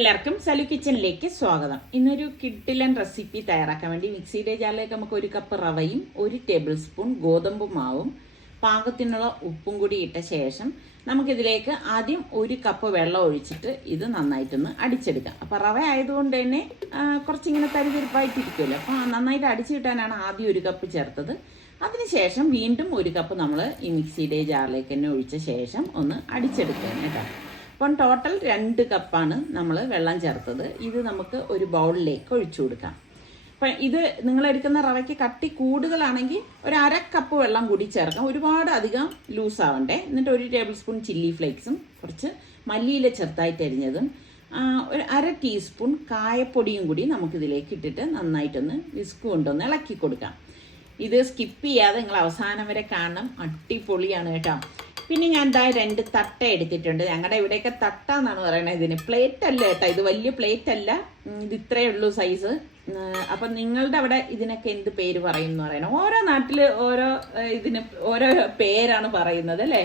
എല്ലാവർക്കും സലു കിച്ചണിലേക്ക് സ്വാഗതം. ഇന്നൊരു കിഡിലൻ റെസിപ്പി തയ്യാറാക്കാൻ വേണ്ടി മിക്സിയുടെ ജാറിലേക്ക് നമുക്ക് ഒരു കപ്പ് റവയും ഒരു ടേബിൾ സ്പൂൺ ഗോതമ്പ് മാവും പാകത്തിനുള്ള ഉപ്പും കൂടി ഇട്ട ശേഷം നമുക്കിതിലേക്ക് ആദ്യം ഒരു കപ്പ് വെള്ളം ഒഴിച്ചിട്ട് ഇത് നന്നായിട്ടൊന്ന് അടിച്ചെടുക്കാം. അപ്പം റവ ആയതുകൊണ്ട് തന്നെ കുറച്ചിങ്ങനെ തരിതിരിപ്പായിട്ടിരിക്കുമല്ലോ അപ്പോൾ നന്നായിട്ട് അടിച്ചു കിട്ടാനാണ് ആദ്യം ഒരു കപ്പ് ചേർത്തത്. അതിനുശേഷം വീണ്ടും ഒരു കപ്പ് നമ്മൾ ഈ മിക്സിയുടെ ജാറിലേക്ക് തന്നെ ഒഴിച്ച ശേഷം ഒന്ന് അടിച്ചെടുക്കുക കേട്ടോ. അപ്പം ടോട്ടൽ രണ്ട് കപ്പാണ് നമ്മൾ വെള്ളം ചേർത്തത്. ഇത് നമുക്ക് ഒരു ബൗളിലേക്ക് ഒഴിച്ചു കൊടുക്കാം. അപ്പം ഇത് നിങ്ങൾ എടുക്കുന്ന റവയ്ക്ക് കട്ടി കൂടുതലാണെങ്കിൽ ഒരു അര കപ്പ് വെള്ളം കൂടി ചേർക്കാം. ഒരുപാട് അധികം ലൂസ് ആവണ്ടേ. എന്നിട്ട് ഒരു ടേബിൾ സ്പൂൺ ചില്ലി ഫ്ലേക്സും കുറച്ച് മല്ലിയില ചെറുതായിട്ട് അരിഞ്ഞതും ഒരു അര ടീസ്പൂൺ കായപ്പൊടിയും കൂടി നമുക്കിതിലേക്ക് ഇട്ടിട്ട് നന്നായിട്ടൊന്ന് വിസ്ക് കൊണ്ടൊന്ന് ഇളക്കി കൊടുക്കാം. ഇത് സ്കിപ്പ് ചെയ്യാതെ നിങ്ങൾ അവസാനം വരെ കാണണം. അടിപൊളിയാണ് കേട്ടോ. പിന്നെ ഞാൻ ദാ രണ്ട് തട്ട എടുത്തിട്ടുണ്ട്. ഞങ്ങളുടെ ഇവിടെയൊക്കെ തട്ട എന്നാണ് പറയുന്നത് ഇതിന്. പ്ലേറ്റ് അല്ല കേട്ടോ. ഇത് വലിയ പ്ലേറ്റ് അല്ല. ഇത് ഇത്രയേ ഉള്ളൂ സൈസ് അപ്പം നിങ്ങളുടെ അവിടെ ഇതിനൊക്കെ എന്ത് പേര് പറയും എന്ന് പറയണം. ഓരോ നാട്ടിൽ ഓരോ ഇതിന് ഓരോ പേരാണ് പറയുന്നത് അല്ലേ?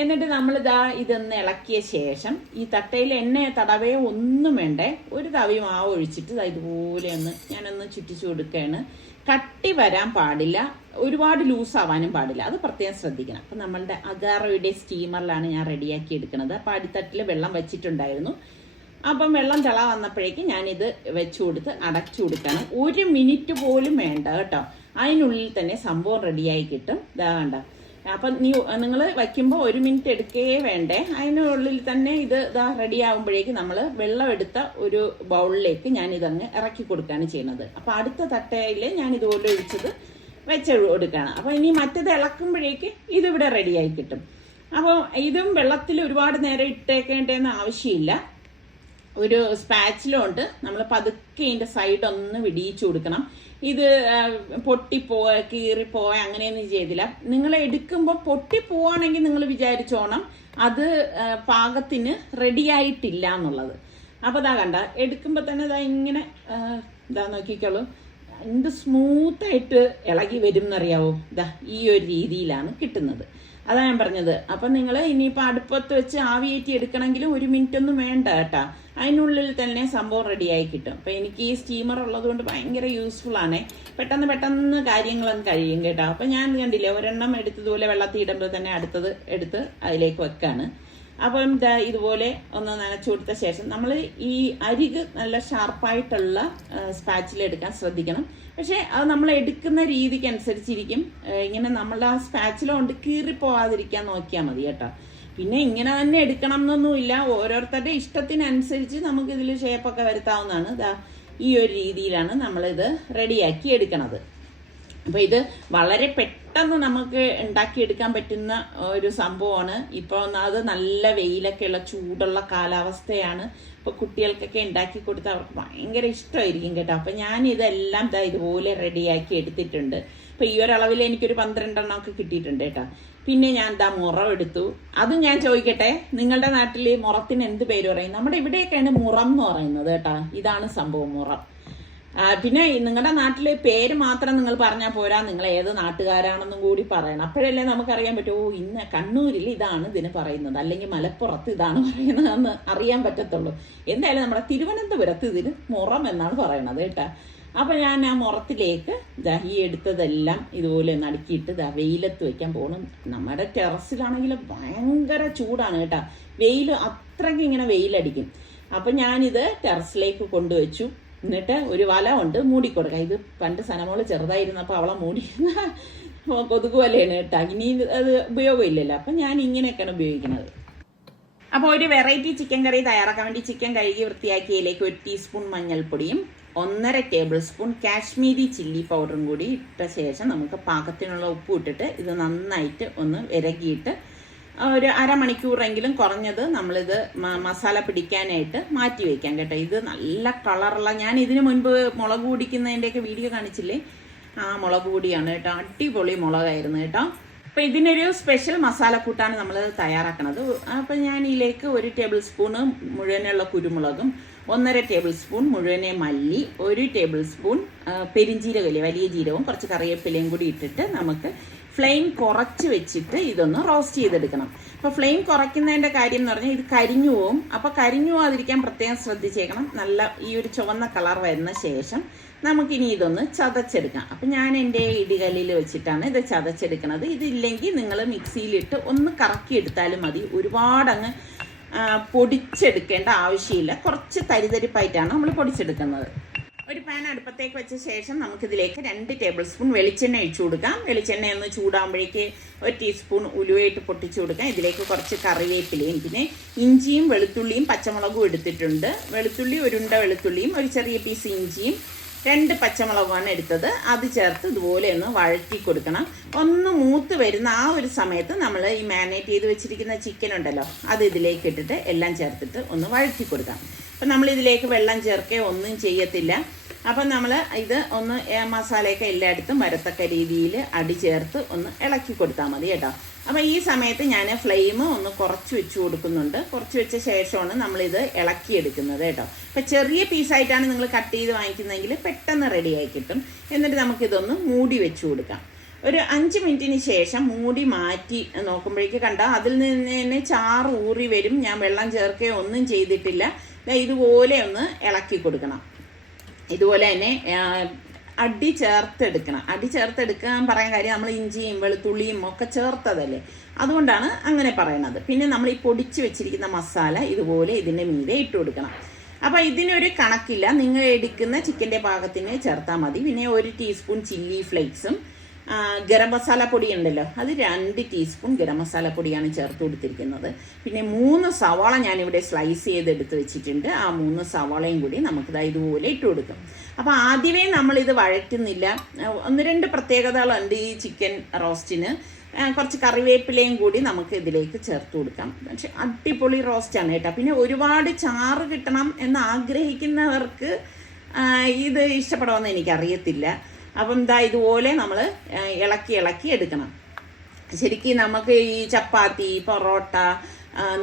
എന്നിട്ട് നമ്മൾ ഇതാ ഇതൊന്ന് ഇളക്കിയ ശേഷം ഈ തട്ടയിൽ എണ്ണ തടവയോ ഒന്നും വേണ്ടേ. ഒരു തവി മാവ് ഒഴിച്ചിട്ട് ഇതുപോലെ ഒന്ന് ഞാനൊന്ന് ചുറ്റിച്ചു കൊടുക്കുകയാണ് കട്ടി വരാൻ പാടില്ല ഒരുപാട് ലൂസ് ആവാനും പാടില്ല. അത് പ്രത്യേകം ശ്രദ്ധിക്കണം. അപ്പം നമ്മളുടെ അഗാറോയുടെ സ്റ്റീമറിലാണ് ഞാൻ റെഡിയാക്കി എടുക്കുന്നത്. അപ്പം അടിത്തട്ടിൽ വെള്ളം വെച്ചിട്ടുണ്ടായിരുന്നു. അപ്പം വെള്ളം തിള വന്നപ്പോഴേക്കും ഞാനിത് വെച്ചു കൊടുത്ത് അടച്ചു കൊടുക്കണം. ഒരു മിനിറ്റ് പോലും വേണ്ട കേട്ടോ. അതിനുള്ളിൽ തന്നെ സംഭവം റെഡിയായി കിട്ടും. ഇതാ കണ്ട. അപ്പം നീ നിങ്ങൾ വയ്ക്കുമ്പോൾ ഒരു മിനിറ്റ് എടുക്കേ വേണ്ടേ? അതിനുള്ളിൽ തന്നെ ഇത് ഇതാ റെഡി ആകുമ്പോഴേക്ക് നമ്മൾ വെള്ളം എടുത്ത ഒരു ബൗളിലേക്ക് ഞാൻ ഇതങ്ങ് ഇറക്കി കൊടുക്കുകയാണ് ചെയ്യുന്നത്. അപ്പോൾ അടുത്ത തട്ടയിൽ ഞാൻ ഇതുപോലെ ഒഴിച്ചത് വെച്ച് കൊടുക്കുകയാണ്. അപ്പൊ ഇനി മറ്റത് ഇളക്കുമ്പോഴേക്ക് ഇതിവിടെ റെഡിയായി കിട്ടും. അപ്പോൾ ഇതും വെള്ളത്തിൽ ഒരുപാട് നേരം ഇട്ടേക്കേണ്ടതെന്ന് ആവശ്യമില്ല. ഒരു സ്പാച്ചിലുണ്ട് നമ്മൾ പതുക്കെ അതിന്റെ സൈഡ് ഒന്ന് വിടിയിച്ചു കൊടുക്കണം. ഇത് പൊട്ടിപ്പോ കീറിപ്പോയ അങ്ങനെയൊന്നും ചെയ്തില്ല. നിങ്ങൾ എടുക്കുമ്പോൾ പൊട്ടിപ്പോവാണെങ്കിൽ നിങ്ങൾ വിചാരിച്ചോണം അത് പാകത്തിന് റെഡി ആയിട്ടില്ല എന്നുള്ളത്. അപ്പോൾ അതാ കണ്ട എടുക്കുമ്പോൾ തന്നെ ഇതാ ഇങ്ങനെ ഇതാ നോക്കിക്കോളൂ. എന്ത് സ്മൂത്തായിട്ട് ഇളകി വരും എന്നറിയാവോ ഇതാ ഈ ഒരു രീതിയിലാണ് കിട്ടുന്നത്. അതാ ഞാൻ പറഞ്ഞത്. അപ്പം നിങ്ങൾ ഇനിയിപ്പോൾ അടുപ്പത്ത് വെച്ച് ആവിയേറ്റി എടുക്കണമെങ്കിലും ഒരു മിനിറ്റ് ഒന്നും വേണ്ട കേട്ടാ. അതിനുള്ളിൽ തന്നെ സംഭവം റെഡിയായി കിട്ടും. അപ്പം എനിക്ക് ഈ സ്റ്റീമർ ഉള്ളതുകൊണ്ട് ഭയങ്കര യൂസ്ഫുൾ ആണ്. പെട്ടെന്ന് പെട്ടെന്ന് കാര്യങ്ങളൊന്നും കഴിയും കേട്ടോ. അപ്പം ഞാൻ കണ്ടില്ലേ ഒരെണ്ണം എടുത്തതുപോലെ വെള്ളത്തിൽ ഇടുമ്പോൾ തന്നെ അടുത്തത് എടുത്ത് അതിലേക്ക് വെക്കാണ്. അപ്പം ദാ ഇതുപോലെ ഒന്ന് നനച്ചു കൊടുത്ത ശേഷം നമ്മൾ ഈ അരിക് നല്ല ഷാർപ്പായിട്ടുള്ള സ്പാച്ചിൽ എടുക്കാൻ ശ്രദ്ധിക്കണം. പക്ഷേ അത് നമ്മൾ എടുക്കുന്ന രീതിക്ക് അനുസരിച്ചിരിക്കും ഇങ്ങനെ നമ്മൾ ആ സ്പാച്ചിലുകൊണ്ട് കീറിപ്പോവാതിരിക്കാൻ നോക്കിയാൽ മതി കേട്ടോ. പിന്നെ ഇങ്ങനെ തന്നെ എടുക്കണം എന്നൊന്നുമില്ല ഓരോരുത്തരുടെ ഇഷ്ടത്തിനനുസരിച്ച് നമുക്ക് ഇതിൽ ഷേപ്പൊക്കെ വരുത്താവുന്നതാണ്. ഇതാ ഈ ഒരു രീതിയിലാണ് നമ്മളിത് റെഡിയാക്കി എടുക്കണത്. അപ്പൊ ഇത് വളരെ പെട്ടെന്ന് നമുക്ക് ഉണ്ടാക്കിയെടുക്കാൻ പറ്റുന്ന ഒരു സംഭവമാണ്. ഇപ്പോൾ അത് നല്ല വെയിലൊക്കെ ഉള്ള ചൂടുള്ള കാലാവസ്ഥയാണ്. ഇപ്പൊ കുട്ടികൾക്കൊക്കെ ഉണ്ടാക്കി കൊടുത്താൽ അവർക്ക് ഭയങ്കര ഇഷ്ടമായിരിക്കും കേട്ടോ. അപ്പൊ ഞാൻ ഇതെല്ലാം ഇതാ ഇതുപോലെ റെഡിയാക്കി എടുത്തിട്ടുണ്ട്. ഇപ്പൊ ഈ ഒരളവിൽ എനിക്കൊരു പന്ത്രണ്ടെണ്ണം ഒക്കെ കിട്ടിയിട്ടുണ്ട് കേട്ടോ. പിന്നെ ഞാൻ എന്താ മുറം എടുത്തു. അതും ഞാൻ ചോദിക്കട്ടെ നിങ്ങളുടെ നാട്ടിൽ മുറത്തിന് എന്ത് പേര് പറയും? നമ്മുടെ ഇവിടെയൊക്കെയാണ് മുറം എന്ന് പറയുന്നത് കേട്ടോ. ഇതാണ് സംഭവം മുറം. പിന്നെ നിങ്ങളുടെ നാട്ടിലെ പേര് മാത്രം നിങ്ങൾ പറഞ്ഞാൽ പോരാ നിങ്ങൾ ഏത് നാട്ടുകാരാണെന്നും കൂടി പറയണം. അപ്പോഴല്ലേ നമുക്കറിയാൻ പറ്റുമോ ഇന്ന് കണ്ണൂരിൽ ഇതാണ് ഇതിന് പറയുന്നത്. അല്ലെങ്കിൽ മലപ്പുറത്ത് ഇതാണ് പറയുന്നതെന്ന് അറിയാൻ പറ്റത്തുള്ളൂ. എന്തായാലും നമ്മുടെ തിരുവനന്തപുരത്ത് ഇതിന് മുറം എന്നാണ് പറയണത് കേട്ടാ. അപ്പൊ ഞാൻ ആ മുറത്തിലേക്ക് ഈ എടുത്തതെല്ലാം ഇതുപോലെ നടുക്കിയിട്ട് ദാ വെയിലത്ത് വെക്കാൻ പോകണം നമ്മുടെ ടെറസിലാണെങ്കിൽ ഭയങ്കര ചൂടാണ് കേട്ടാ. വെയിൽ അത്രയ്ക്ക് ഇങ്ങനെ വെയിലടിക്കും. അപ്പൊ ഞാനിത് ടെറസിലേക്ക് കൊണ്ടുവച്ചു. എന്നിട്ട് ഒരു വല ഉണ്ട് മൂടിക്കൊടുക്കുക. ഇത് പണ്ട് സനമോൾ ചെറുതായിരുന്നപ്പോൾ അവളെ മൂടി കൊതുക് വലയാണ് കേട്ടോ. ഇനി അത് ഉപയോഗമില്ലല്ലോ. അപ്പം ഞാൻ ഇങ്ങനെയൊക്കെയാണ് ഉപയോഗിക്കുന്നത്. അപ്പോൾ ഒരു വെറൈറ്റി ചിക്കൻ കറി തയ്യാറാക്കാൻ വേണ്ടി ചിക്കൻ കഴുകി വൃത്തിയാക്കിയതിലേക്ക് ഒരു ടീസ്പൂൺ മഞ്ഞൾപ്പൊടിയും ഒന്നര ടേബിൾ സ്പൂൺ കാശ്മീരി ചില്ലി പൗഡറും കൂടി ഇട്ട ശേഷം നമുക്ക് പാകത്തിനുള്ള ഉപ്പ് ഇട്ടിട്ട് ഇത് നന്നായിട്ട് ഒന്ന് വിരകിയിട്ട് ഒരു അരമണിക്കൂറെങ്കിലും കുറഞ്ഞത് നമ്മളിത് മസാല പിടിക്കാനായിട്ട് മാറ്റി വെക്കാം കേട്ടോ. ഇത് നല്ല കളറുള്ള ഞാൻ ഇതിന് മുൻപ് മുളക് പൊടിക്കുന്നതിന്റെയൊക്കെ വീഡിയോ കാണിച്ചില്ലേ? ആ മുളക് പൊടിയാണ് കേട്ടോ. അടിപൊളി മുളകായിരുന്നു കേട്ടോ. അപ്പം ഇതിനൊരു സ്പെഷ്യൽ മസാല കൂട്ടാണ് നമ്മൾ തയ്യാറാക്കുന്നത് അപ്പോൾ ഞാൻ ഇതിലേക്ക് ഒരു ടേബിൾ സ്പൂണ് മുഴുവനുള്ള കുരുമുളകും ഒന്നര ടേബിൾ സ്പൂൺ മുഴുവനെ മല്ലി ഒരു ടേബിൾ സ്പൂൺ പെരിഞ്ജീരകല്ലേ വലിയ ജീരകവും കുറച്ച് കറിവേപ്പിലയും കൂടി ഇട്ടിട്ട് നമുക്ക് ഫ്ലെയിം കുറച്ച് വെച്ചിട്ട് ഇതൊന്ന് റോസ്റ്റ് ചെയ്തെടുക്കണം. അപ്പോൾ ഫ്ലെയിം കുറയ്ക്കുന്നതിന്റെ കാര്യം എന്ന് പറഞ്ഞാൽ ഇത് കരിഞ്ഞു പോവും. അപ്പോൾ കരിഞ്ഞു പോകാതിരിക്കാൻ പ്രത്യേകം ശ്രദ്ധിച്ചേക്കണം. നല്ല ഈ ഒരു ചുവന്ന കളർ വരുന്ന ശേഷം നമുക്കിനി ഇതൊന്ന് ചതച്ചെടുക്കാം. അപ്പം ഞാൻ എന്റെ ഇടികല്ലിൽ വെച്ചിട്ടാണ് ഇത് ചതച്ചെടുക്കുന്നത് ഇതില്ലെങ്കിൽ നിങ്ങൾ മിക്സിയിലിട്ട് ഒന്ന് കറക്കി എടുത്താലും മതി. ഒരുപാടങ്ങ് പൊടിച്ചെടുക്കേണ്ട ആവശ്യമില്ല. കുറച്ച് തരിതരിപ്പായിട്ടാണ് നമ്മൾ പൊടിച്ചെടുക്കുന്നത്. ഒരു പാൻ അടുപ്പത്തേക്ക് വെച്ച ശേഷം നമുക്കിതിലേക്ക് രണ്ട് ടേബിൾ സ്പൂൺ വെളിച്ചെണ്ണ ഒഴിച്ചു കൊടുക്കാം. വെളിച്ചെണ്ണ ഒന്ന് ചൂടാകുമ്പോഴേക്ക് ഒരു ടീസ്പൂൺ ഉലുവയിട്ട് പൊട്ടിച്ചു കൊടുക്കാം. ഇതിലേക്ക് കുറച്ച് കറിവേപ്പിലയും പിന്നെ ഇഞ്ചിയും വെളുത്തുള്ളിയും പച്ചമുളകും എടുത്തിട്ടുണ്ട്. വെളുത്തുള്ളി ഒരുണ്ട വെളുത്തുള്ളിയും ഒരു ചെറിയ പീസ് ഇഞ്ചിയും രണ്ട് പച്ചമുളകുമാണ് എടുത്തത്. അത് ചേർത്ത് ഇതുപോലെ ഒന്ന് വഴറ്റി കൊടുക്കണം. ഒന്ന് മൂത്ത് വരുന്ന ആ ഒരു സമയത്ത് നമ്മൾ ഈ മാരിനേറ്റ് ചെയ്ത് വെച്ചിരിക്കുന്ന ചിക്കൻ ഉണ്ടല്ലോ അത് ഇതിലേക്ക് ഇട്ടിട്ട് എല്ലാം ചേർത്തിട്ട് ഒന്ന് വഴറ്റി കൊടുക്കാം. അപ്പം നമ്മൾ ഇതിലേക്ക് വെള്ളം ചേർക്കുകയോ ഒന്നും ചെയ്യത്തില്ല. അപ്പം നമ്മൾ ഇത് ഒന്ന് മസാലയൊക്കെ എല്ലായിടത്തും വരത്തക്ക രീതിയിൽ അടി ചേർത്ത് ഒന്ന് ഇളക്കി കൊടുത്താൽ മതി കേട്ടോ. അപ്പം ഈ സമയത്ത് ഞാൻ ഫ്ലെയിം ഒന്ന് കുറച്ച് വെച്ച് കൊടുക്കുന്നുണ്ട്. കുറച്ച് വെച്ച ശേഷമാണ് നമ്മളിത് ഇളക്കിയെടുക്കുന്നത് കേട്ടോ. അപ്പം ചെറിയ പീസായിട്ടാണ് നിങ്ങൾ കട്ട് ചെയ്ത് വാങ്ങിക്കുന്നതെങ്കിൽ പെട്ടെന്ന് റെഡിയായി കിട്ടും. എന്നിട്ട് നമുക്കിതൊന്ന് മൂടി വെച്ച് കൊടുക്കാം. ഒരു അഞ്ച് മിനിറ്റിന് ശേഷം മൂടി മാറ്റി നോക്കുമ്പോഴേക്ക് കണ്ട അതിൽ നിന്ന് തന്നെ ചാറ് ഊറി വരും. ഞാൻ വെള്ളം ചേർക്കുകയോ ഒന്നും ചെയ്തിട്ടില്ല. ഇതുപോലെ ഒന്ന് ഇളക്കി കൊടുക്കണം. ഇതുപോലെ തന്നെ അടി ചേർത്തെടുക്കണം. അടി ചേർത്തെടുക്കാൻ പറയാൻ കാര്യം നമ്മൾ ഇഞ്ചിയും വെളുത്തുള്ളിയും ഒക്കെ ചേർത്തതല്ലേ? അതുകൊണ്ടാണ് അങ്ങനെ പറയണത്. പിന്നെ നമ്മൾ ഈ പൊടിച്ച് വെച്ചിരിക്കുന്ന മസാല ഇതുപോലെ ഇതിന്റെ മീതെ ഇട്ട് കൊടുക്കണം. അപ്പോൾ ഇതിനൊരു കണക്കില്ല. നിങ്ങൾ എടുക്കുന്ന ചിക്കന്റെ പാകത്തിന് ചേർത്താൽ മതി. പിന്നെ ഒരു ടീസ്പൂൺ ചില്ലി ഫ്ലേക്സും ഗരം മസാല പൊടി ഉണ്ടല്ലോ. അത് രണ്ട് ടീസ്പൂൺ ഗരം മസാല പൊടിയാണ് ചേർത്ത് കൊടുത്തിരിക്കുന്നത്. പിന്നെ മൂന്ന് സവാള ഞാനിവിടെ സ്ലൈസ് ചെയ്ത് എടുത്ത് വെച്ചിട്ടുണ്ട്. ആ മൂന്ന് സവാളയും കൂടി നമുക്കിത് ഇതുപോലെ ഇട്ട് കൊടുക്കും. അപ്പോൾ ആദ്യമേ നമ്മളിത് വഴറ്റുന്നില്ല. ഒന്ന് രണ്ട് പ്രത്യേകതകളുണ്ട് ഈ ചിക്കൻ റോസ്റ്റിന് കുറച്ച് കറിവേപ്പിലയും കൂടി നമുക്ക് ഇതിലേക്ക് ചേർത്ത് കൊടുക്കാം. പക്ഷെ അടിപൊളി റോസ്റ്റാണ് കേട്ടോ. പിന്നെ ഒരുപാട് ചാറ് കിട്ടണം എന്ന് ആഗ്രഹിക്കുന്നവർക്ക് ഇത് ഇഷ്ടപ്പെടുമെന്ന് എനിക്കറിയത്തില്ല. അപ്പം എന്താ ഇതുപോലെ നമ്മൾ ഇളക്കി ഇളക്കി എടുക്കണം. ശരിക്കും നമുക്ക് ഈ ചപ്പാത്തി പൊറോട്ട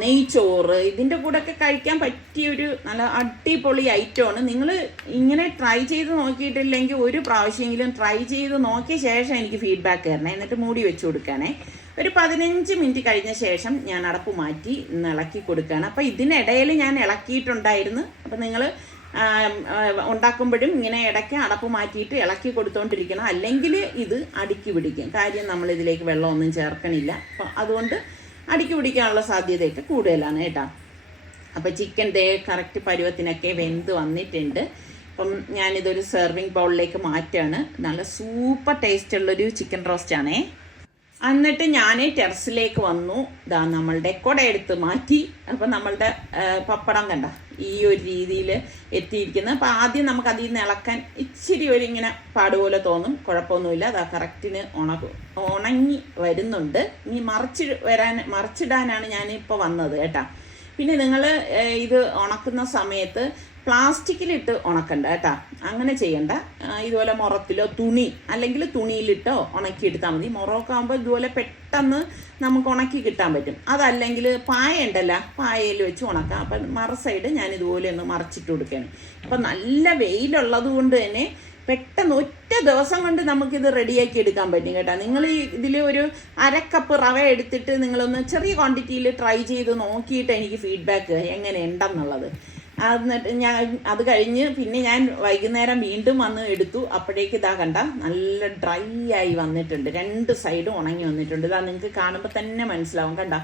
നെയ്ച്ചോറ് ഇതിന്റെ കൂടെയൊക്കെ കഴിക്കാൻ പറ്റിയൊരു നല്ല അടിപൊളി ഐറ്റമാണ്. നിങ്ങൾ ഇങ്ങനെ ട്രൈ ചെയ്ത് നോക്കിയിട്ടില്ലെങ്കിൽ ഒരു പ്രാവശ്യമെങ്കിലും ട്രൈ ചെയ്ത് നോക്കിയ ശേഷം എനിക്ക് ഫീഡ്ബാക്ക് തരണേ. എന്നിട്ട് മൂടി വെച്ച് കൊടുക്കണേ. ഒരു പതിനഞ്ച് മിനിറ്റ് കഴിഞ്ഞ ശേഷം ഞാൻ അടപ്പ് മാറ്റി ഇളക്കി കൊടുക്കുകയാണ്. അപ്പോൾ ഇതിനിടയിൽ ഞാൻ ഇളക്കിയിട്ടുണ്ടായിരുന്നു. അപ്പോൾ നിങ്ങൾ ഉണ്ടാക്കുമ്പോഴും ഇങ്ങനെ ഇടയ്ക്ക് അടപ്പ് മാറ്റിയിട്ട് ഇളക്കി കൊടുത്തോണ്ടിരിക്കണം. അല്ലെങ്കിൽ ഇത് അടുക്കി പിടിക്കും. കാര്യം നമ്മൾ ഇതിലേക്ക് വെള്ളമൊന്നും ചേർക്കണില്ല. അപ്പം അതുകൊണ്ട് അടുക്കി പിടിക്കാനുള്ള സാധ്യതയൊക്കെ കൂടുതലാണ് കേട്ടോ. അപ്പോൾ ചിക്കൻ ദേ കറക്റ്റ് പരുവത്തിനൊക്കെ വെന്ത് വന്നിട്ടുണ്ട്. അപ്പം ഞാനിതൊരു സെർവിങ് ബൗളിലേക്ക് മാറ്റുകയാണ് നല്ല സൂപ്പർ ടേസ്റ്റ് ഉള്ളൊരു ചിക്കൻ റോസ്റ്റാണേ എന്നിട്ട് ഞാൻ ടെറസിലേക്ക് വന്നു. ഇതാ നമ്മളുടെ കുട എടുത്ത് മാറ്റി. അപ്പം നമ്മളുടെ പപ്പടം കണ്ട? ഈ ഒരു രീതിയിൽ എത്തിയിരിക്കുന്നത്. അപ്പം ആദ്യം നമുക്ക് അതിൽ നിന്ന് ഇളക്കാൻ ഇച്ചിരി ഒരു ഇങ്ങനെ പാടുപോലെ തോന്നും. കുഴപ്പമൊന്നുമില്ല. അത് കറക്റ്റിന് ഉണക്കും ഉണങ്ങി വരുന്നുണ്ട്. ഇനി മറിച്ച് വരാൻ മറിച്ചിടാനാണ് ഞാനിപ്പോൾ വന്നത് കേട്ടോ. പിന്നെ നിങ്ങൾ ഇത് ഉണക്കുന്ന സമയത്ത് പ്ലാസ്റ്റിക്കിലിട്ട് ഉണക്കണ്ട കേട്ടോ. അങ്ങനെ ചെയ്യണ്ട. ഇതുപോലെ മുറത്തിലോ തുണി അല്ലെങ്കിൽ തുണിയിലിട്ടോ ഉണക്കിയെടുത്താൽ മതി. മുറമൊക്കെ ആകുമ്പോൾ ഇതുപോലെ പെട്ടെന്ന് നമുക്ക് ഉണക്കി കിട്ടാൻ പറ്റും. അതല്ലെങ്കിൽ പായ ഉണ്ടല്ല പായയിൽ വെച്ച് ഉണക്കാം. അപ്പം മറ സൈഡ് ഞാൻ ഇതുപോലെ ഒന്ന് മറച്ചിട്ട് കൊടുക്കുകയാണ്. അപ്പം നല്ല വെയിലുള്ളത് കൊണ്ട് തന്നെ പെട്ടെന്ന് ഒറ്റ ദിവസം കൊണ്ട് നമുക്കിത് റെഡിയാക്കി എടുക്കാൻ പറ്റും കേട്ടോ. നിങ്ങൾ ഇതിൽ ഒരു അരക്കപ്പ് റവ എടുത്തിട്ട് നിങ്ങളൊന്ന് ചെറിയ ക്വാണ്ടിറ്റിയിൽ ട്രൈ ചെയ്ത് നോക്കിയിട്ട് എനിക്ക് ഫീഡ്ബാക്ക് എങ്ങനെ ഉണ്ടെന്നുള്ളത് എന്നിട്ട് ഞാൻ അത് കഴിഞ്ഞ് പിന്നെ ഞാൻ വൈകുന്നേരം വീണ്ടും വന്ന് എടുത്തു. അപ്പോഴേക്ക് ഇതാ കണ്ട നല്ല ഡ്രൈ ആയി വന്നിട്ടുണ്ട്. രണ്ട് സൈഡും ഉണങ്ങി വന്നിട്ടുണ്ട്. ഇതാ നിങ്ങൾക്ക് കാണുമ്പോൾ തന്നെ മനസ്സിലാവും കണ്ട.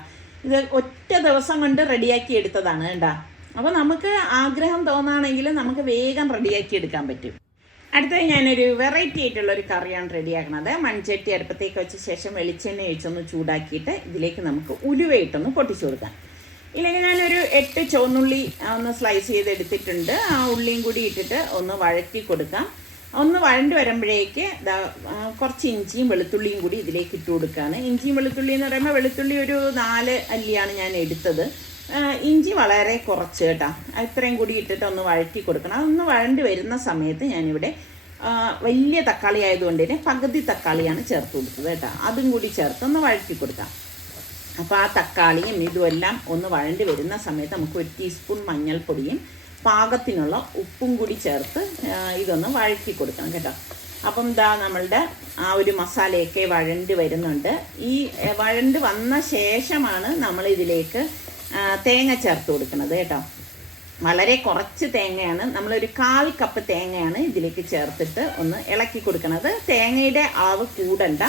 ഇത് ഒറ്റ ദിവസം കൊണ്ട് റെഡിയാക്കി എടുത്തതാണ് കണ്ട. അപ്പോൾ നമുക്ക് ആഗ്രഹം തോന്നുകയാണെങ്കിൽ നമുക്ക് വേഗം റെഡിയാക്കി എടുക്കാൻ പറ്റും. അടുത്തത് ഞാനൊരു വെറൈറ്റി ആയിട്ടുള്ള ഒരു കറിയാണ് റെഡിയാക്കുന്നത് മൺചട്ടി അടുപ്പത്തേക്ക് വെച്ച ശേഷം വെളിച്ചെണ്ണ ഒഴിച്ചൊന്ന് ചൂടാക്കിയിട്ട് ഇതിലേക്ക് നമുക്ക് ഉലുവയിട്ടൊന്ന് പൊട്ടിച്ചു കൊടുക്കാം. ഇല്ലെങ്കിൽ ഞാനൊരു എട്ട് ചുവന്നുള്ളി ഒന്ന് സ്ലൈസ് ചെയ്ത് എടുത്തിട്ടുണ്ട് ആ ഉള്ളിയും കൂടി ഇട്ടിട്ട് ഒന്ന് വഴറ്റി കൊടുക്കാം. ഒന്ന് വഴണ്ട് വരുമ്പോഴേക്ക് കുറച്ച് ഇഞ്ചിയും വെളുത്തുള്ളിയും കൂടി ഇതിലേക്ക് ഇട്ട് കൊടുക്കുകയാണ് ഇഞ്ചിയും വെളുത്തുള്ളി എന്ന് പറയുമ്പോൾ വെളുത്തുള്ളി ഒരു നാല് അല്ലിയാണ് ഞാൻ എടുത്തത്. ഇഞ്ചി വളരെ കുറച്ച് കേട്ടോ. ഇത്രയും കൂടി ഇട്ടിട്ട് ഒന്ന് വഴറ്റി കൊടുക്കണം. അതൊന്ന് വഴണ്ട് വരുന്ന സമയത്ത് ഞാനിവിടെ വലിയ തക്കാളി ആയതുകൊണ്ട് തന്നെ പകുതി തക്കാളിയാണ് ചേർത്ത് കൊടുത്തത് കേട്ടോ. അതും കൂടി ചേർത്ത് ഒന്ന് വഴറ്റി കൊടുക്കാം. അപ്പോൾ ആ തക്കാളിയും ഇതുമെല്ലാം ഒന്ന് വഴണ്ടി വരുന്ന സമയത്ത് നമുക്ക് ഒരു ടീസ്പൂൺ മഞ്ഞൾപ്പൊടിയും പാകത്തിനുള്ള ഉപ്പും കൂടി ചേർത്ത് ഇതൊന്ന് വഴറ്റി കൊടുക്കണം കേട്ടോ. അപ്പം ഇതാ നമ്മളുടെ ആ ഒരു മസാലയൊക്കെ വഴണ്ടി വരുന്നുണ്ട്. ഈ വഴണ്ട് വന്ന ശേഷമാണ് നമ്മൾ ഇതിലേക്ക് തേങ്ങ ചേർത്ത് കൊടുക്കുന്നത് കേട്ടോ. വളരെ കുറച്ച് തേങ്ങയാണ്. നമ്മളൊരു കാൽ കപ്പ് തേങ്ങയാണ് ഇതിലേക്ക് ചേർത്തിട്ട് ഒന്ന് ഇളക്കി കൊടുക്കുന്നത്. തേങ്ങയുടെ അളവ് കൂടണ്ട.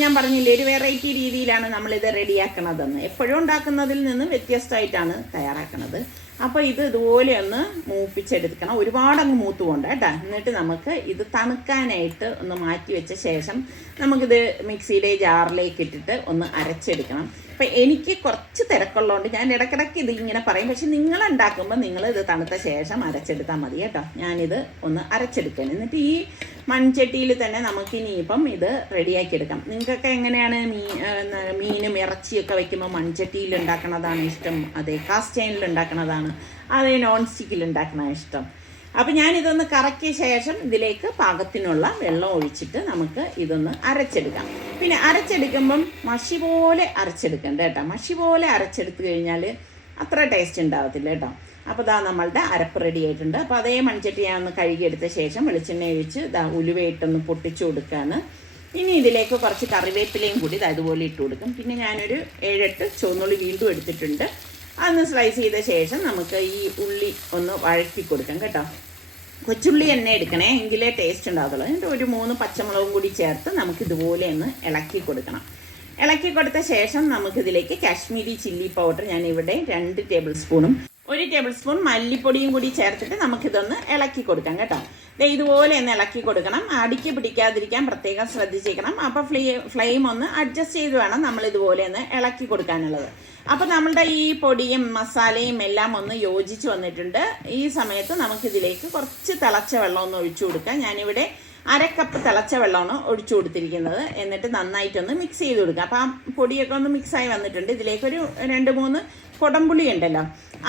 ഞാൻ പറഞ്ഞില്ലേ ഒരു വെറൈറ്റി രീതിയിലാണ് നമ്മളിത് റെഡിയാക്കണതെന്ന്. എപ്പോഴും ഉണ്ടാക്കുന്നതിൽ നിന്ന് വ്യത്യസ്തമായിട്ടാണ് തയ്യാറാക്കുന്നത് അപ്പോൾ ഇത് ഇതുപോലെ ഒന്ന് മൂപ്പിച്ചെടുക്കണം. ഒരുപാട് അങ്ങ് മൂത്ത് പോകണ്ട കേട്ടോ. എന്നിട്ട് നമുക്ക് ഇത് തണുക്കാനായിട്ട് ഒന്ന് മാറ്റി വെച്ച ശേഷം നമുക്കിത് മിക്സിയിലെ ജാറിലേക്ക് ഇട്ടിട്ട് ഒന്ന് അരച്ചെടുക്കണം. അപ്പം എനിക്ക് കുറച്ച് തിരക്കുള്ളതുകൊണ്ട് ഞാൻ ഇടയ്ക്കിടയ്ക്ക് ഇത് ഇങ്ങനെ പറയും. പക്ഷെ നിങ്ങൾ ഉണ്ടാക്കുമ്പോൾ നിങ്ങൾ ഇത് തണുത്ത ശേഷം അരച്ചെടുത്താൽ മതി കേട്ടോ. ഞാനിത് ഒന്ന് അരച്ചെടുക്കണം എന്നിട്ട് ഈ മൺചട്ടിയിൽ തന്നെ നമുക്ക് ഇപ്പം ഇത് റെഡിയാക്കി എടുക്കാം നിങ്ങൾക്കൊക്കെ എങ്ങനെയാണ് മീ ആ, മീനും ഇറച്ചിയൊക്കെ വെക്കുമ്പോൾ മൺചട്ടിയിൽ ഉണ്ടാക്കുന്നതാണ് ഇഷ്ടം? അതെ കാസ്റ്റ് അയണിൽ ഉണ്ടാക്കുന്നതാണ് അതെ നോൺ സ്റ്റിക്കിൽ ഉണ്ടാക്കുന്നതാണ് ഇഷ്ടം. അപ്പം ഞാനിതൊന്ന് കറക്കിയ ശേഷം ഇതിലേക്ക് പാകത്തിനുള്ള വെള്ളം ഒഴിച്ചിട്ട് നമുക്ക് ഇതൊന്ന് അരച്ചെടുക്കാം. പിന്നെ അരച്ചെടുക്കുമ്പം മഷി പോലെ അരച്ചെടുക്കണ്ട കേട്ടോ. മഷി പോലെ അരച്ചെടുത്ത് കഴിഞ്ഞാൽ അത്ര ടേസ്റ്റ് ഉണ്ടാവത്തില്ല കേട്ടോ. അപ്പോൾ ഇതാ നമ്മളുടെ അരപ്പ് റെഡി ആയിട്ടുണ്ട്. അപ്പോൾ അതേ മൺചട്ടി ഞാൻ ഒന്ന് കഴുകിയെടുത്ത ശേഷം വെളിച്ചെണ്ണ ഒഴിച്ച് ഇതാ ഉലുവയിട്ടൊന്ന് പൊട്ടിച്ചു കൊടുക്കുകയാണ് ഇനി ഇതിലേക്ക് കുറച്ച് കറിവേപ്പിലയും കൂടി ദാ ഇതുപോലെ ഇട്ട് കൊടുക്കും. പിന്നെ ഞാനൊരു ഏഴെട്ട് ചുവന്നുള്ളി വീണ്ടും എടുത്തിട്ടുണ്ട്. അതൊന്ന് സ്ലൈസ് ചെയ്ത ശേഷം നമുക്ക് ഈ ഉള്ളി ഒന്ന് വഴറ്റി കൊടുക്കാം കേട്ടോ. കൊച്ചുള്ളി എണ്ണ എടുക്കണേ എങ്കിലേ ടേസ്റ്റ് ഉണ്ടാവുള്ളൂ എന്നിട്ട് ഒരു മൂന്ന് പച്ചമുളകും കൂടി ചേർത്ത് നമുക്ക് ഇതുപോലെ ഒന്ന് ഇളക്കി കൊടുക്കണം. ഇളക്കി കൊടുത്ത ശേഷം നമുക്കിതിലേക്ക് കാശ്മീരി ചില്ലി പൗഡർ ഞാൻ ഇവിടെ രണ്ട് ടേബിൾ സ്പൂണും ഒരു ടേബിൾ സ്പൂൺ മല്ലിപ്പൊടിയും കൂടി ചേർത്തിട്ട് നമുക്കിതൊന്ന് ഇളക്കി കൊടുക്കാം കേട്ടോ. ദേ ഇതുപോലെ ഒന്ന് ഇളക്കി കൊടുക്കണം. അടുക്കി പിടിക്കാതിരിക്കാൻ പ്രത്യേകം ശ്രദ്ധിച്ചേക്കണം. അപ്പോൾ ഫ്ലീ ഫ്ലെയിം ഒന്ന് അഡ്ജസ്റ്റ് ചെയ്ത് വേണം നമ്മൾ ഇതുപോലെ ഒന്ന് ഇളക്കി കൊടുക്കാനുള്ളത്. അപ്പോൾ നമ്മളുടെ ഈ പൊടിയും മസാലയും എല്ലാം ഒന്ന് യോജിച്ച് വന്നിട്ടുണ്ട്. ഈ സമയത്ത് നമുക്കിതിലേക്ക് കുറച്ച് തിളച്ച വെള്ളം ഒന്ന് ഒഴിച്ചു കൊടുക്കാം. ഞാനിവിടെ അരക്കപ്പ് തിളച്ച വെള്ളമാണ് ഒഴിച്ചു കൊടുത്തിരിക്കുന്നത്. എന്നിട്ട് നന്നായിട്ടൊന്ന് മിക്സ് ചെയ്ത് കൊടുക്കുക. അപ്പോൾ ആ പൊടിയൊക്കെ ഒന്ന് മിക്സായി വന്നിട്ടുണ്ട്. ഇതിലേക്കൊരു രണ്ട് മൂന്ന് കുടംപുളി ഉണ്ടല്ലോ.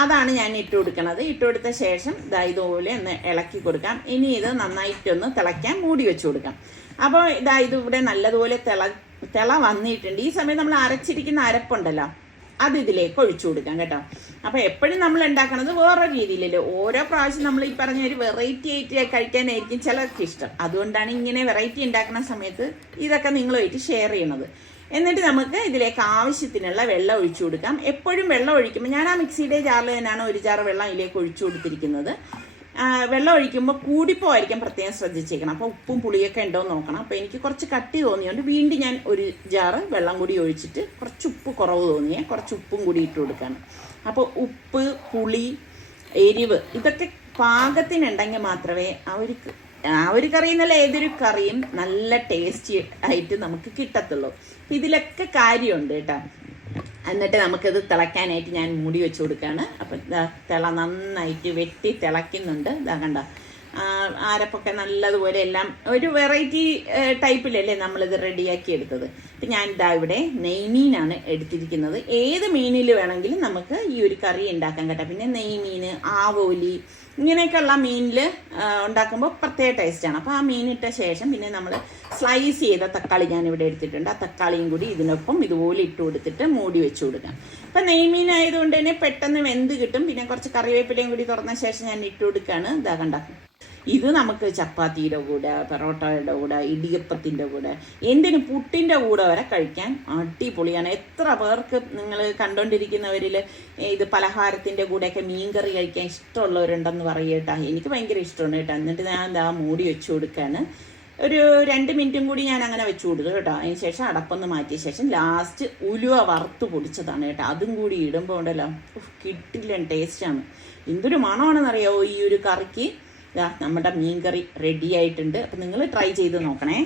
അതാണ് ഞാൻ ഇട്ട് കൊടുക്കുന്നത് ഇട്ട് കൊടുത്ത ശേഷം ഇതാ ഇതുപോലെ ഒന്ന് ഇളക്കി കൊടുക്കാം. ഇനി ഇത് നന്നായിട്ടൊന്ന് തിളയ്ക്കാൻ മൂടി വെച്ച് കൊടുക്കാം. അപ്പോൾ ഇതാ ഇതിവിടെ നല്ലതുപോലെ തിള തിള വന്നിട്ടുണ്ട്. ഈ സമയം നമ്മൾ അരച്ചിരിക്കുന്ന അരപ്പുണ്ടല്ലോ. അത് ഇതിലേക്ക് ഒഴിച്ചു കൊടുക്കാം കേട്ടോ. അപ്പോൾ എപ്പോഴും നമ്മൾ ഉണ്ടാക്കണത് വേറെ രീതിയിലല്ലേ. ഓരോ പ്രാവശ്യം നമ്മൾ ഈ പറഞ്ഞ ഒരു വെറൈറ്റി ആയിട്ട് കഴിക്കാനായിരിക്കും ചിലർക്ക് ഇഷ്ടം. അതുകൊണ്ടാണ് ഇങ്ങനെ വെറൈറ്റി ഉണ്ടാക്കുന്ന സമയത്ത് ഇതൊക്കെ നിങ്ങളുമായിട്ട് ഷെയർ ചെയ്യണത്. എന്നിട്ട് നമുക്ക് ഇതിലേക്ക് ആവശ്യത്തിനുള്ള വെള്ളം ഒഴിച്ചു കൊടുക്കാം. എപ്പോഴും വെള്ളം ഒഴിക്കുമ്പോൾ ഞാൻ ആ മിക്സിയുടെ ജാറിൽ തന്നെയാണ് ഒരു ജാർ വെള്ളം ഇതിലേക്ക് ഒഴിച്ചു കൊടുത്തിരിക്കുന്നത്. വെള്ളം ഒഴിക്കുമ്പോൾ കൂടിപ്പോയിരിക്കും പ്രത്യേകം ശ്രദ്ധിച്ചേക്കണം അപ്പോൾ ഉപ്പും പുളിയൊക്കെ ഉണ്ടോ എന്ന് നോക്കണം. അപ്പോൾ എനിക്ക് കുറച്ച് കട്ടി തോന്നിയോണ്ട് വീണ്ടും ഞാൻ ഒരു ജാറ് വെള്ളം കൂടി ഒഴിച്ചിട്ട് കുറച്ച് ഉപ്പ് കുറവ് തോന്നിയേ കുറച്ച് ഉപ്പും കൂടി ഇട്ട് കൊടുക്കുകയാണ് അപ്പോൾ ഉപ്പ് പുളി എരിവ് ഇതൊക്കെ പാകത്തിനുണ്ടെങ്കിൽ മാത്രമേ ആ ഒരു ആ ഒരു കറി എന്നല്ല ഏതൊരു കറിയും നല്ല ടേസ്റ്റി ആയിട്ട് നമുക്ക് കിട്ടത്തുള്ളൂ. ഇതിലൊക്കെ കാര്യമുണ്ട് കേട്ടോ. എന്നിട്ട് നമുക്കിത് തിളയ്ക്കാനായിട്ട് ഞാൻ മൂടി വെച്ച് കൊടുക്കുകയാണ്. അപ്പം തിള നന്നായിട്ട് വെട്ടി തിളയ്ക്കുന്നുണ്ട്. ഇതാ കണ്ട? ആരപ്പൊക്കെ നല്ലതുപോലെ എല്ലാം ഒരു വെറൈറ്റി ടൈപ്പിലല്ലേ നമ്മളിത് റെഡിയാക്കി എടുത്തത്. ഇപ്പം ഞാൻ ഇതാ ഇവിടെ നെയ്മീനാണ് എടുത്തിരിക്കുന്നത്. ഏത് മീനിൽ വേണമെങ്കിലും നമുക്ക് ഈ ഒരു കറി ഉണ്ടാക്കാൻ കേട്ടോ. പിന്നെ നെയ്മീൻ ആവോലി ഇങ്ങനെയൊക്കെയുള്ള മീനിൽ ഉണ്ടാക്കുമ്പോൾ പ്രത്യേക ടേസ്റ്റാണ് അപ്പോൾ ആ മീനിട്ട ശേഷം പിന്നെ നമ്മൾ സ്ലൈസ് ചെയ്ത തക്കാളി ഞാൻ ഇവിടെ എടുത്തിട്ടുണ്ട്. ആ തക്കാളിയും കൂടി ഇതിനൊപ്പം ഇതുപോലെ ഇട്ട് കൊടുത്തിട്ട് മൂടി വെച്ച് കൊടുക്കാം. അപ്പം നെയ്മീൻ ആയതുകൊണ്ട് തന്നെ പെട്ടെന്ന് വെന്ത് കിട്ടും. പിന്നെ കുറച്ച് കറിവേപ്പിലയും കൂടി തുറന്ന ശേഷം ഞാൻ ഇട്ട് കൊടുക്കുകയാണ് ഇതാ കണ്ട? ഇത് നമുക്ക് ചപ്പാത്തിയുടെ കൂടെ പൊറോട്ടയുടെ കൂടെ ഇടിയപ്പത്തിന്റെ കൂടെ എന്തിന് പുട്ടിന്റെ കൂടെ വരെ കഴിക്കാൻ അടിപൊളിയാണ്. എത്ര പേർക്ക് നിങ്ങൾ കണ്ടുകൊണ്ടിരിക്കുന്നവരിൽ ഇത് പലഹാരത്തിന്റെ കൂടെയൊക്കെ മീൻകറി കഴിക്കാൻ ഇഷ്ടമുള്ളവരുണ്ടെന്ന് പറയട്ടാ. എനിക്ക് ഭയങ്കര ഇഷ്ടമാണ് കേട്ടോ. എന്നിട്ട് ഞാൻ എന്താ മൂടി വെച്ച് കൊടുക്കുകയാണ് ഒരു രണ്ട് മിനിറ്റും കൂടി ഞാൻ അങ്ങനെ വെച്ച് കൊടുത്തു കേട്ടോ. അതിന് ശേഷം അടപ്പൊന്ന് മാറ്റിയ ശേഷം ലാസ്റ്റ് ഉലുവ വറുത്ത് പൊടിച്ചതാണ് കേട്ടോ. അതും കൂടി ഇടുമ്പോൾ ഉണ്ടല്ലോ കിട്ടില്ല ടേസ്റ്റാണ്. എന്തൊരു മണമാണെന്നറിയാവോ ഈ ഒരു കറിക്ക്? ഇതാ നമ്മുടെ മീൻകറി റെഡി ആയിട്ടുണ്ട്. അപ്പം നിങ്ങൾ ട്രൈ ചെയ്ത് നോക്കണേ.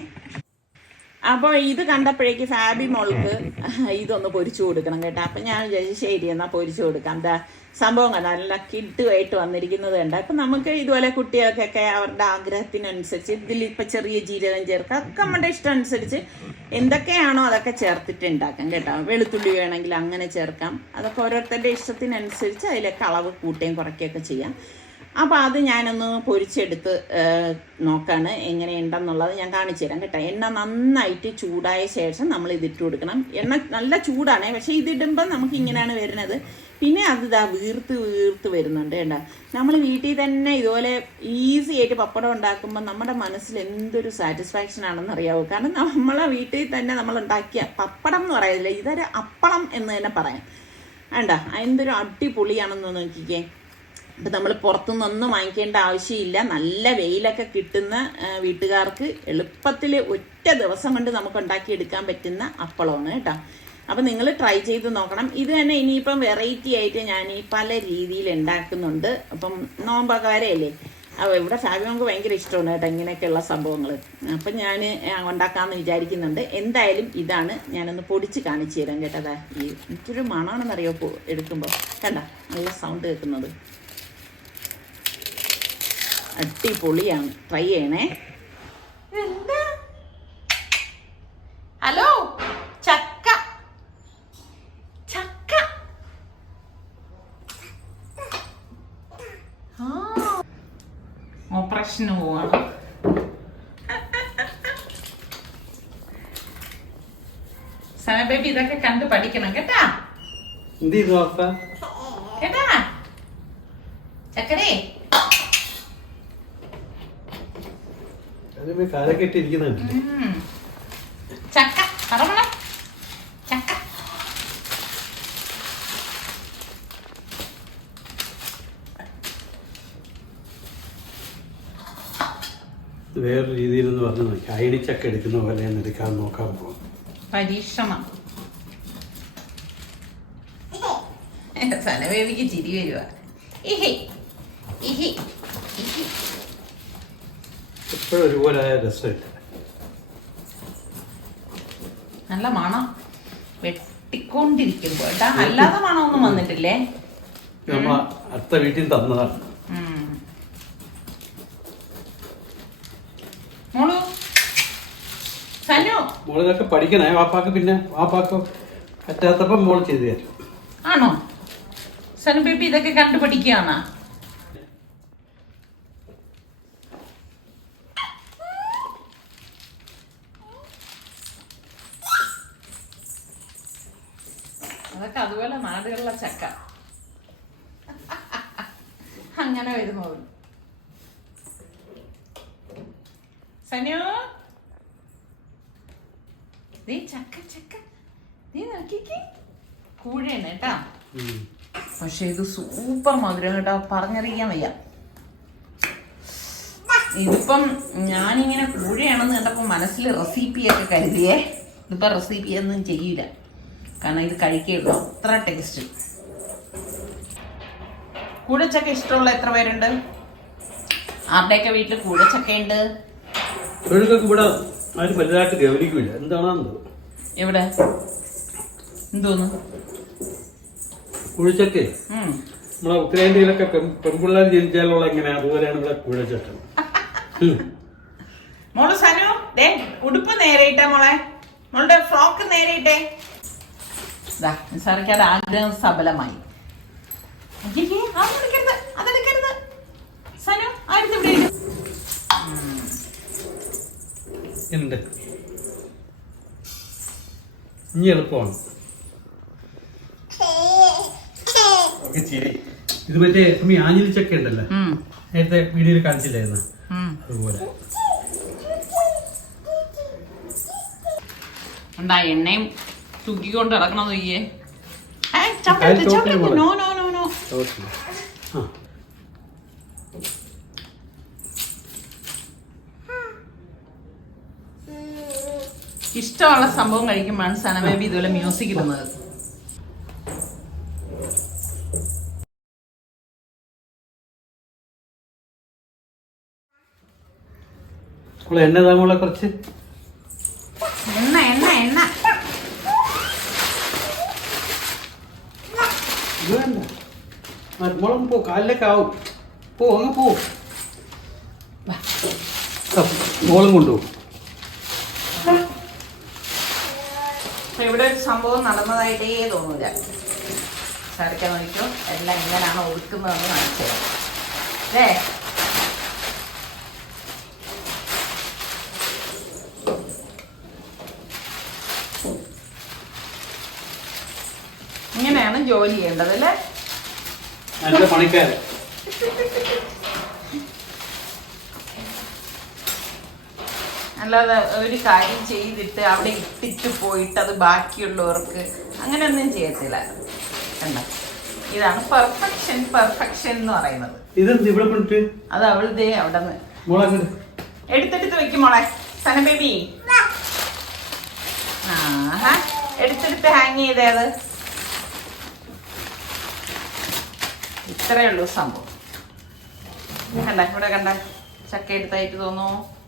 അപ്പോൾ ഇത് കണ്ടപ്പോഴേക്ക് ഫാബി മോൾക്ക് ഇതൊന്ന് പൊരിച്ചു കൊടുക്കണം കേട്ടോ. അപ്പം ഞാൻ വിചാരിച്ചു ശരി എന്നാൽ പൊരിച്ചു കൊടുക്കാം. എന്താ സംഭവം കണ്ട? നല്ല കിട്ടുമായിട്ട് വന്നിരിക്കുന്നത് കണ്ട? അപ്പം നമുക്ക് ഇതുപോലെ കുട്ടികൾക്കൊക്കെ അവരുടെ ആഗ്രഹത്തിനനുസരിച്ച് ഇതിൽ ഇപ്പം ചെറിയ ജീരകം ചേർക്കാം ഒക്കെ നമ്മുടെ ഇഷ്ടം അനുസരിച്ച് എന്തൊക്കെയാണോ അതൊക്കെ ചേർത്തിട്ട് ഉണ്ടാക്കാം കേട്ടോ. വെളുത്തുള്ളി വേണമെങ്കിൽ അങ്ങനെ ചേർക്കാം. അതൊക്കെ ഓരോരുത്തരുടെ ഇഷ്ടത്തിനനുസരിച്ച് അതിലൊക്കെ അളവ് കൂട്ടുകയും കുറയ്ക്കുകയൊക്കെ ചെയ്യാം. അപ്പോൾ അത് ഞാനൊന്ന് പൊരിച്ചെടുത്ത് നോക്കാണ് എങ്ങനെയുണ്ടെന്നുള്ളത് ഞാൻ കാണിച്ചു തരാം കേട്ടോ. എണ്ണ നന്നായിട്ട് ചൂടായ ശേഷം നമ്മൾ ഇതിട്ട് കൊടുക്കണം. എണ്ണ നല്ല ചൂടാണ് പക്ഷേ ഇതിടുമ്പോൾ നമുക്ക് ഇങ്ങനെയാണ് വരുന്നത്. പിന്നെ അത് ഇതാ വീർത്ത് വീർത്ത് വരുന്നുണ്ട് കേട്ടോ. നമ്മൾ വീട്ടിൽ തന്നെ ഇതുപോലെ ഈസി ആയിട്ട് പപ്പടം ഉണ്ടാക്കുമ്പോൾ നമ്മുടെ മനസ്സിൽ എന്തൊരു സാറ്റിസ്ഫാക്ഷൻ ആണെന്ന് അറിയാവൂ. കാരണം നമ്മളെ വീട്ടിൽ തന്നെ നമ്മൾ ഉണ്ടാക്കിയ പപ്പടം എന്ന് പറയുന്നില്ല ഇതൊരു അപ്പളം എന്ന് തന്നെ പറയാം. വേണ്ട എന്തൊരു അടിപൊളിയാണെന്ന് നോക്കിക്കേ. അപ്പം നമ്മൾ പുറത്തുനിന്നൊന്നും വാങ്ങിക്കേണ്ട ആവശ്യമില്ല. നല്ല വെയിലൊക്കെ കിട്ടുന്ന വീട്ടുകാർക്ക് എളുപ്പത്തിൽ ഒറ്റ ദിവസം കൊണ്ട് നമുക്ക് ഉണ്ടാക്കിയെടുക്കാൻ പറ്റുന്ന അപ്പളമാണ് കേട്ടോ. അപ്പം നിങ്ങൾ ട്രൈ ചെയ്ത് നോക്കണം. ഇത് തന്നെ ഇനിയിപ്പം വെറൈറ്റി ആയിട്ട് ഞാൻ ഈ പല രീതിയിൽ ഉണ്ടാക്കുന്നുണ്ട്. അപ്പം നോമ്പകാരല്ലേ അപ്പോൾ ഇവിടെ ഫാബിയോക്ക് ഭയങ്കര ഇഷ്ടമാണ് കേട്ടോ ഇങ്ങനെയൊക്കെയുള്ള സംഭവങ്ങൾ അപ്പം ഞാൻ ഉണ്ടാക്കാമെന്ന് വിചാരിക്കുന്നുണ്ട്. എന്തായാലും ഇതാണ് ഞാനൊന്ന് പൊടിച്ച് കാണിച്ചു തരാം കേട്ടതാ ഈ എനിക്കൊരു മണമാണെന്നറിയോ എടുക്കുമ്പോൾ കണ്ട നല്ല സൗണ്ട് കേൾക്കുന്നത്. അടിപൊളിയാണ്. ട്രൈ ചെയ്യണേ. ഹലോ? ചക്ക. ചക്ക. ഓപ്പറേഷന് പോവാണ് സന ബേബി ഇതൊക്കെ കണ്ട് പഠിക്കണം കേട്ടാ? എന്ത് ചെയ്തു അതിന് കാലൊക്കെ ഇരിക്കുന്നുണ്ട്. ചക്ക പറമണ ചക്ക. വേറൊരു രീതിയിൽ എന്ന് പറഞ്ഞു നോക്കി. അയണിച്ചക്ക എടുക്കുന്ന പോലെ എടുക്കാൻ നോക്കാൻ പോകും പരീക്ഷണം. സനബേബിക്ക് ചിരി വരുവാ. ഇഹി ഇഹി ഇഹി. എപ്പോഴും ഒരുപോലെ ആയ രസമില്ല. നല്ല മണം. വെട്ടിക്കൊണ്ടിരിക്കുമ്പോ. ഏട്ടാ അല്ലാതെ മണമൊന്നും വന്നിട്ടില്ലേ? നമ്മൾ അടുത്ത വീട്ടിൽ തന്നതാണ്. ഉം. മോളു. സനു. മോളിതൊക്കെ പഠിക്കണേ. വാപ്പാക്ക് പിന്നെ വാപ്പാക്ക് പറ്റാത്തപ്പം മോൾ ചെയ്തു തരും. ആണോ? സനു ബേബി ഇതൊക്കെ കണ്ടുപഠിക്കുകയാണോ? അതൊക്കെ അതുപോലെ നാടുകളിലെ ചക്ക. അങ്ങനെ വരുന്നു സനു നീ ചക്ക ചക്ക. നീ നോക്കിക്കേ. കൂഴയാണ് കേട്ടാ. പക്ഷെ ഇത് സൂപ്പർ മധുരം കേട്ടോ. പറഞ്ഞറിയിക്കാൻ വയ്യ. ഇതിപ്പം ഞാനിങ്ങനെ കൂഴയാണെന്ന് കണ്ടപ്പോൾ മനസ്സിൽ റെസിപ്പിയൊക്കെ കരുതിയേ. ഇതിപ്പോ റെസിപ്പി ഒന്നും ചെയ്യില്ല കാരണം ഇത് കഴിക്കുകയുള്ളൂ. അത്ര ടേസ്റ്റ് കൂടച്ചക്ക ഇഷ്ടമുള്ള എത്ര പേരുണ്ട്? ആരുടെയൊക്കെ വീട്ടിൽ കൂടച്ചക്കയുണ്ട്? ഇവിടെ ആരും വലുതായിട്ട് ഗൗനിക്കില്ല എന്താണെന്ന്? എവിടെ? എന്തോന്ന്? കുഴിച്ചക്കെ ഉം. നമ്മളെ ഉത്തരേന്ത്യയിലൊക്കെ പെൺ പെൺപിള്ളേർ ജനിച്ചാലുള്ള ഇങ്ങനെ അതുപോലെയാണ് ഇവിടെ കുഴച്ചക്ക മോൾ സനു ദേ ഉടുപ്പ് നേരെയിട്ടെ മോളെ. മോളുടെ ഫ്രോക്ക് നേരെയിട്ടെ. ദാ ആഗ്രഹം സഫലമായി അയ്യയ്യേ, അതെടുക്കരുത്, അതെടുക്കരുത്. സനു, ആ എടുത്ത് ഇവിടെ ഇട്. ഉണ്ട്. ഇനി എളുപ്പമാണ്. ഇത് മറ്റേ അമ്മി ആഞ്ഞിലി ചക്ക ഉണ്ടല്ലോ. നേരത്തെ വീഡിയോയിൽ കാണിച്ചില്ലായിരുന്നു. അതുപോലെ. ഉണ്ടാ എണ്ണയും തൂക്കിക്കൊണ്ട് നടക്കണം നോക്കിയേ. No no no no. ഇഷ്ടമുള്ള സംഭവം കഴിക്കുമ്പോഴാണ് സനമേബി ഇതുപോലെ മ്യൂസിക് ഇടുന്നത്. എണ്ണ കുറച്ച്. എണ്ണ എണ്ണ എണ്ണ ഇത് വേണ്ട മോളൊന്ന് പോ കാലിലൊക്കെ ആവും. പോ അങ്ങ് പോ. മോളും കൊണ്ടുപോകും ഇവിടെ ഒരു സംഭവം നടന്നതായിട്ടേ തോന്നൂല. സാറിക്കാൻ നോക്കിയോ എല്ലാം എങ്ങനെയാണ് ഒതുക്കുന്നതെന്ന് കാണിച്ചു തരാം. അല്ലേ? ഇങ്ങനെയാണ് ജോലി ചെയ്യേണ്ടത് അല്ലേ? നല്ല പണിക്കാരൻ. അല്ലാതെ ഒരു കാര്യം ചെയ്തിട്ട് അവിടെ ഇട്ടിട്ട് പോയിട്ട് അത് ബാക്കിയുള്ളവർക്ക് അങ്ങനെ ഒന്നും ചെയ്യത്തില്ല. കണ്ട? ഇതാണ് പെർഫെക്ഷൻ പെർഫെക്ഷൻ എന്ന് പറയുന്നത്. അത് അവളുടെ അവിടെ നിന്ന്. എടുത്തെടുത്ത് വെക്കും മോളെ. സന ബേബി ആഹാ. എടുത്തെടുത്ത് ഹാങ് ചെയ്തേത് ഇത്രയേ ഉള്ളൂ സംഭവം. കണ്ട ഇവിടെ കണ്ട? ചക്ക എടുത്തായിട്ട് തോന്നുന്നു.